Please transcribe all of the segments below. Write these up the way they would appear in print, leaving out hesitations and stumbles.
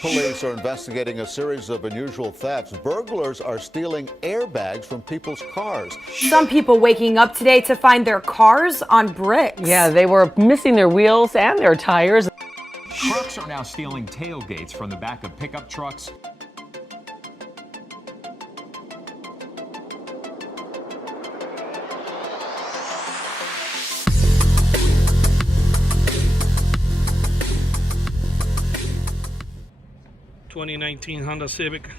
Police are investigating a series of unusual thefts. Burglars are stealing airbags from people's cars. Some people waking up today to find their cars on bricks. Yeah, they were missing their wheels and their tires. Trucks are now stealing tailgates from the back of pickup trucks. (2019) Honda Civic.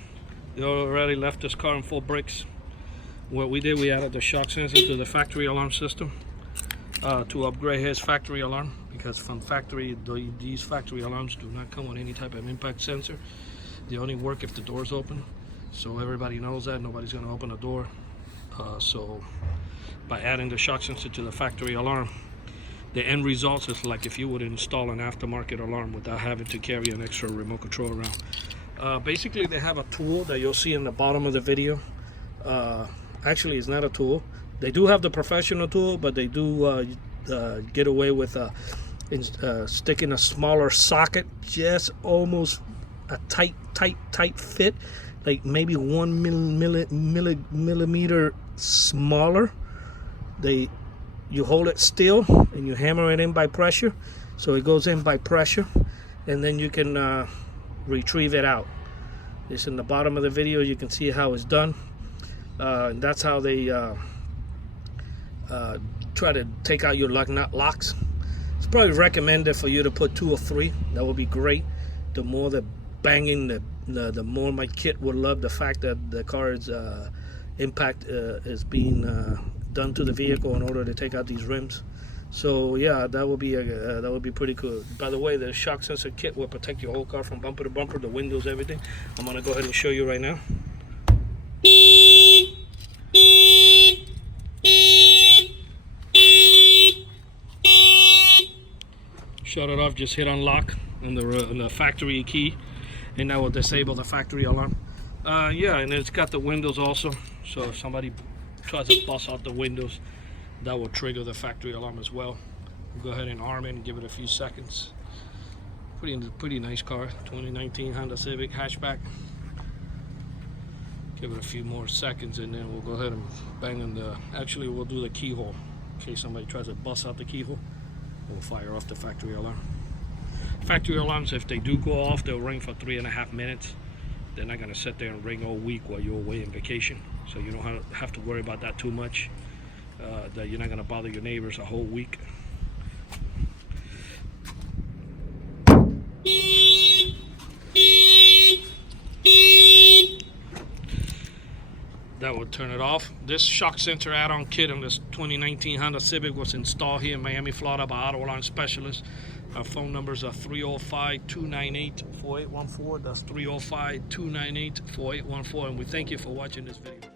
They already left this car in full bricks. What we did, we added the shock sensor to the factory alarm system to upgrade his factory alarm, because from factory, these factory alarms do not come with any type of impact sensor. They only work if the door's open, so everybody knows that nobody's going to open the door. So by adding the shock sensor to the factory alarm, the end result is like if you would install an aftermarket alarm without having to carry an extra remote control around. Basically, they have a tool that you'll see in the bottom of the video. Actually, it's not a tool. They do have the professional tool, but they do get away with sticking a smaller socket, just almost a tight fit, like maybe 1 millimeter smaller. You hold it still and you hammer it in by pressure, so it goes in by pressure, and then you can retrieve it out. It's in the bottom of the video. You can see how it's done. And that's how they try to take out your lug nut locks. It's probably recommended for you to put 2 or 3. That would be great. The more the banging, the more my kid would love the fact that the car's impact is being done to the vehicle in order to take out these rims. So yeah, that would be pretty cool. By the way, the shock sensor kit will protect your whole car from bumper to bumper, the windows, everything. I'm gonna go ahead and show you right now. Shut it off, just hit unlock in the factory key, and that will disable the factory alarm. Yeah, and it's got the windows also, so if somebody tries to bust out the windows, that will trigger the factory alarm as well. Go ahead and arm it and give it a few seconds. Pretty nice car, 2019 Honda Civic hatchback. Give it a few more seconds, and then we'll go ahead and bang on the. Actually, we'll do the keyhole in case somebody tries to bust out the keyhole. We'll fire off the factory alarm. Factory alarms, if they do go off, they'll ring for 3.5 minutes. They're not gonna sit there and ring all week while you're away on vacation, so you don't have to worry about that too much. That you're not gonna bother your neighbors a whole week. That would turn it off. This shock sensor add-on kit on this 2019 Honda Civic was installed here in Miami, Florida by Auto Alarm Specialists. Our phone numbers are 305-298-4814. That's 305-298-4814. And we thank you for watching this video.